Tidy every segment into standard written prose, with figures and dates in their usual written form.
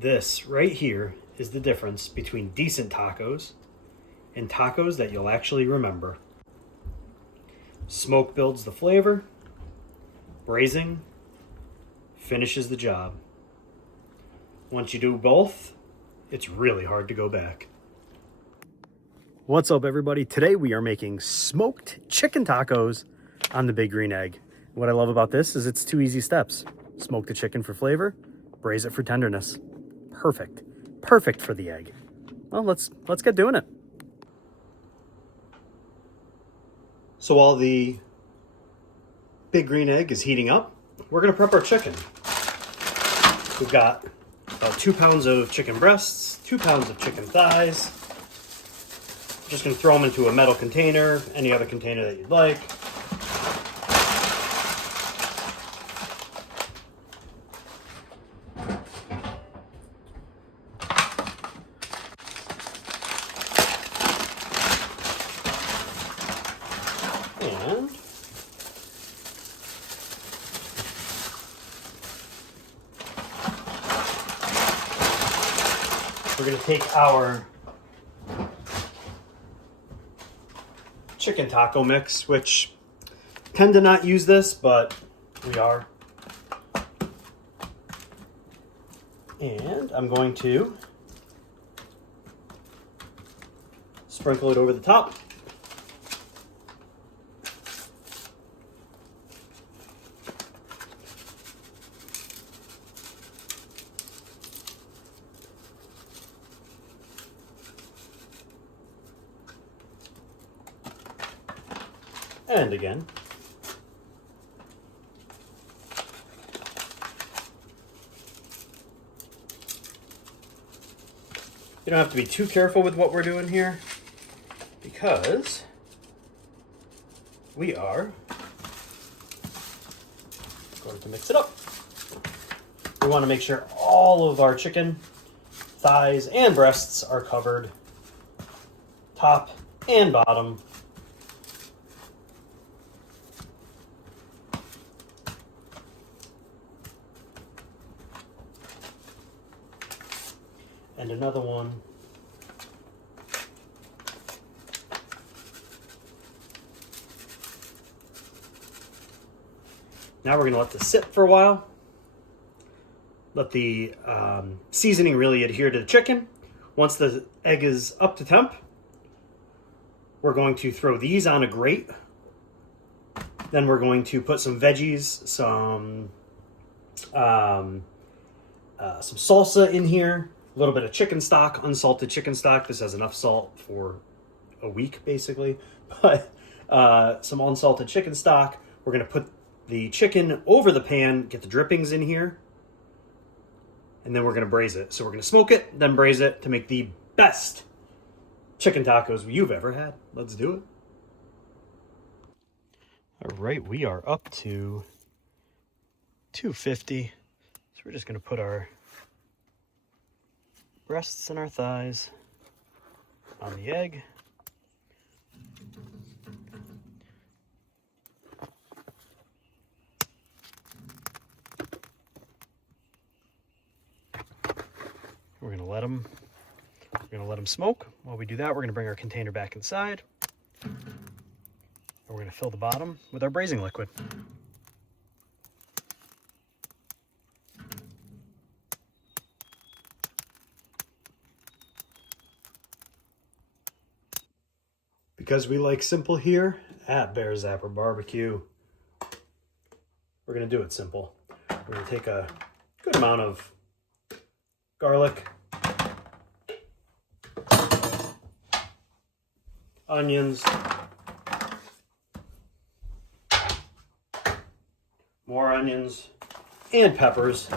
This right here is the difference between decent tacos and tacos that you'll actually remember. Smoke builds the flavor, braising finishes the job. Once you do both, it's really hard to go back. What's up, everybody? Today we are making smoked chicken tacos on the Big Green Egg. What I love about this is it's 2 easy steps. Smoke the chicken for flavor, braise it for tenderness. Perfect. Perfect for the egg. Well, let's get doing it. So while the Big Green Egg is heating up, we're gonna prep our chicken. We've got about 2 pounds of chicken breasts, 2 pounds of chicken thighs. Just gonna throw them into a metal container, any other container that you'd like. And we're going to take our chicken taco mix, which tend to not use this, but we are. And I'm going to sprinkle it over the top. And again. You don't have to be too careful with what we're doing here because we are going to mix it up. We want to make sure all of our chicken thighs and breasts are covered, top and bottom. And another one. Now we're going to let this sit for a while. Let the seasoning really adhere to the chicken. Once the egg is up to temp, we're going to throw these on a grate. Then we're going to put some veggies, some salsa in here. A little bit of chicken stock, unsalted chicken stock. This has enough salt for a week, basically. But some unsalted chicken stock. We're going to put the chicken over the pan, get the drippings in here, and then we're going to braise it. So we're going to smoke it, then braise it to make the best chicken tacos you've ever had. Let's do it. All right, we are up to 250. So we're just going to put our breasts and our thighs on the egg. We're gonna let them smoke. While we do that, we're gonna bring our container back inside. And we're gonna fill the bottom with our braising liquid. Because we like simple here at Bear Zapper Barbecue, we're going to do it simple. We're going to take a good amount of garlic, onions, more onions, and peppers.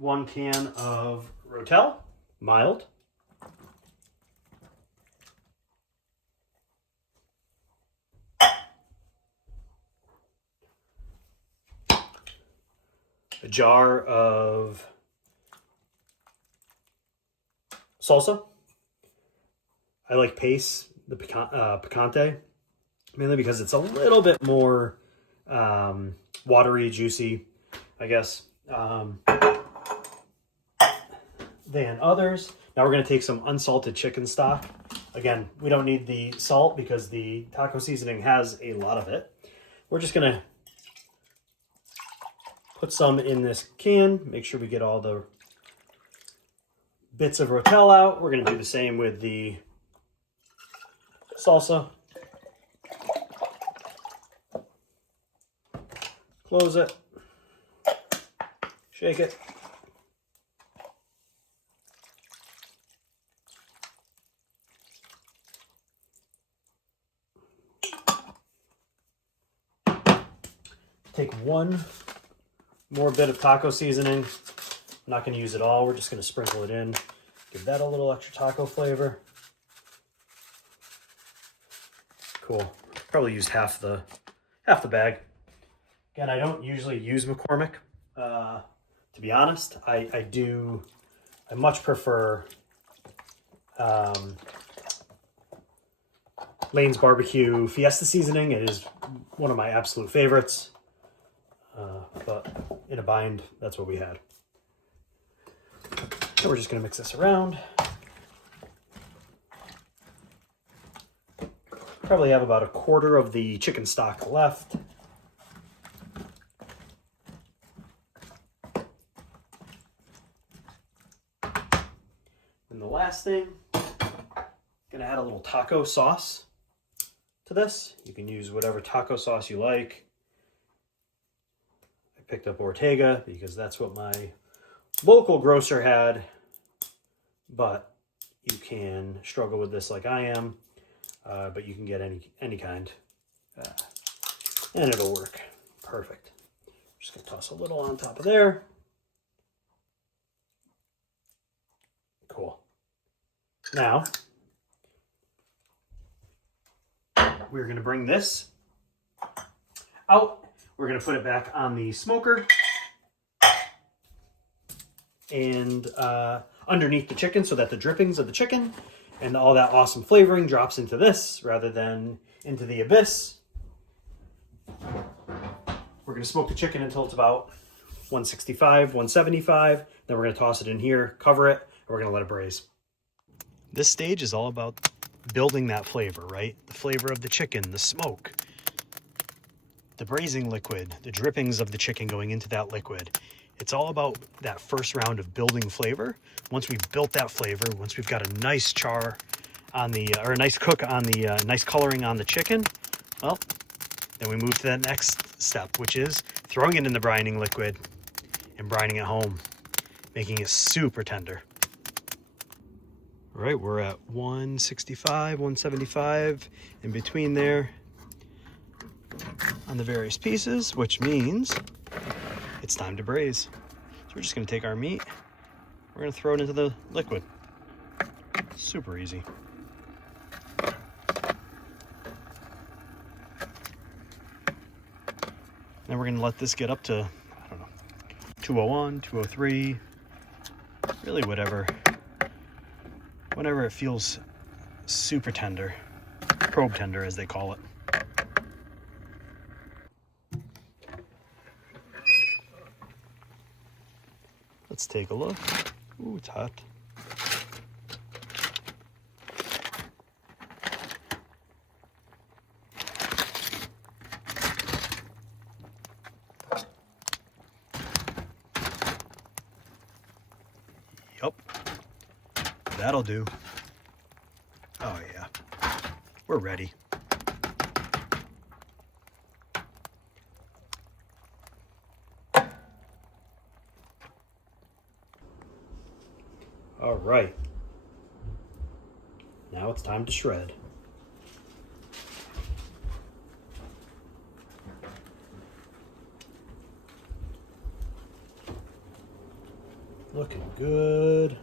One can of Rotel, mild. A jar of salsa. I like Pace, the picante, mainly because it's a little bit more watery, juicy, I guess, than others. Now we're going to take some unsalted chicken stock. Again, we don't need the salt because the taco seasoning has a lot of it. We're just going to put some in this can, make sure we get all the bits of rotel out. We're going to do the same with the salsa. Close it. Shake it. Take one more bit of taco seasoning. I'm not going to use it all. We're just going to sprinkle it in. Give that a little extra taco flavor. Cool. Probably use half the bag. Again, I don't usually use McCormick. To be honest, I much prefer Lane's Barbecue Fiesta seasoning. It is one of my absolute favorites. But in a bind, that's what we had. So we're just going to mix this around. Probably have about a quarter of the chicken stock left. And the last thing, going to add a little taco sauce to this. You can use whatever taco sauce you like. I picked up Ortega because that's what my local grocer had, but you can struggle with this like I am, but you can get any kind, and it'll work perfect. Just gonna toss a little on top of there. Cool. Now we're gonna bring this out. We're gonna put it back on the smoker and underneath the chicken so that the drippings of the chicken and all that awesome flavoring drops into this rather than into the abyss. We're going to smoke the chicken until it's about 165, 175. Then we're going to toss it in here, cover it, and we're going to let it braise. This stage is all about building that flavor, right? The flavor of the chicken, the smoke, the braising liquid, the drippings of the chicken going into that liquid. It's all about that first round of building flavor. Once we've built that flavor, once we've got a nice char on the, or a nice cook on the, nice coloring on the chicken, well, then we move to that next step, which is throwing it in the brining liquid and brining it home, making it super tender. All right, we're at 165, 175, in between there on the various pieces, which means it's time to braise. So we're just going to take our meat, we're going to throw it into the liquid. Super easy. Then we're going to let this get up to, I don't know, 201, 203, really whatever. Whenever it feels super tender, probe tender as they call it. Let's take a look. Ooh, it's hot. Yup. That'll do. Oh yeah. We're ready. All right. Now it's time to shred. Looking good.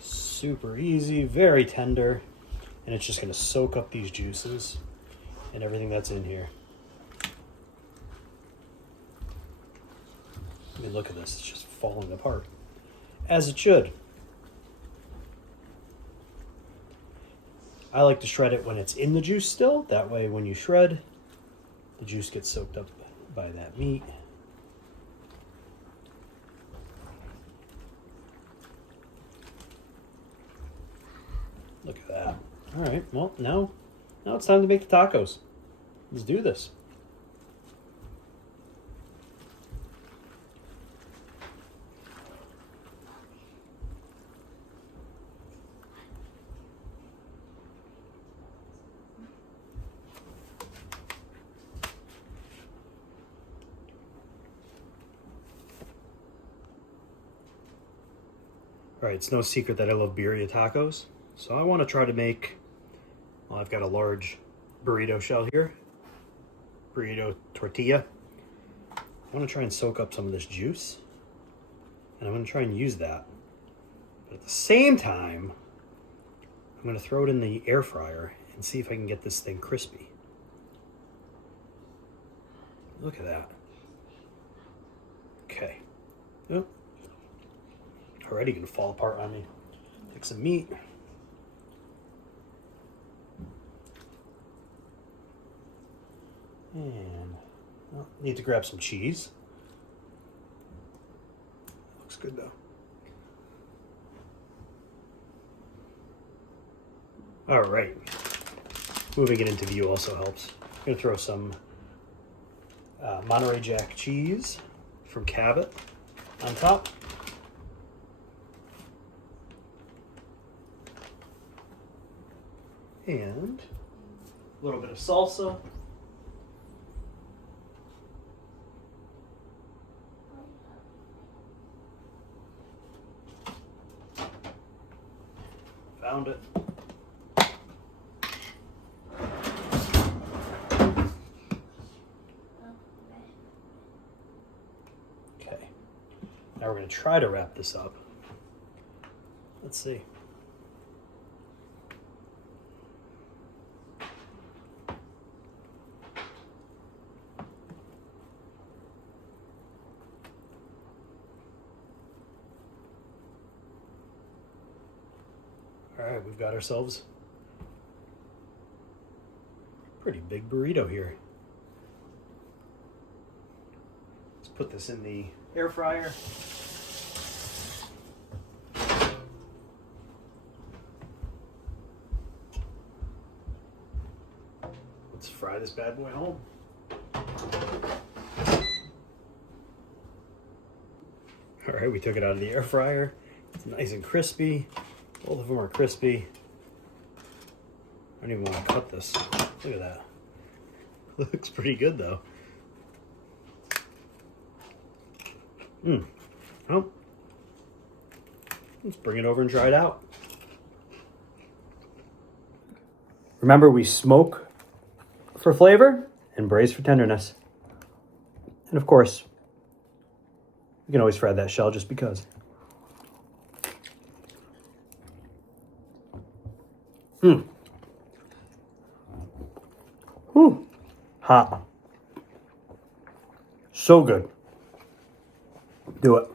Super easy, very tender. And it's just going to soak up these juices and everything that's in here. mean, look at this. It's just falling apart. As it should. I like to shred it when it's in the juice still. That way when you shred, the juice gets soaked up by that meat. Look at that. All right, well, now it's time to make the tacos. Let's do this. All right, it's no secret that I love birria tacos. So I want to try to make, well, I've got a large burrito shell here, burrito tortilla. I want to try and soak up some of this juice, and I'm going to try and use that. But at the same time, I'm going to throw it in the air fryer and see if I can get this thing crispy. Look at that. Okay. Oh. Already going to fall apart on me. Take some meat. And well, need to grab some cheese. Looks good though. All right. Moving it into view also helps. I'm going to throw some Monterey Jack cheese from Cabot on top. And a little bit of salsa. Found it. Okay. Now we're going to try to wrap this up. Let's see. All right, we've got ourselves a pretty big burrito here. Let's put this in the air fryer. Let's fry this bad boy home. All right, we took it out of the air fryer. It's nice and crispy. Both of them are crispy. I don't even want to cut this. Look at that. Looks pretty good though. Well, let's bring it over and try it out. Remember, we smoke for flavor and braise for tenderness. And of course, you can always fry that shell just because. Whew. Hot. So good. Do it.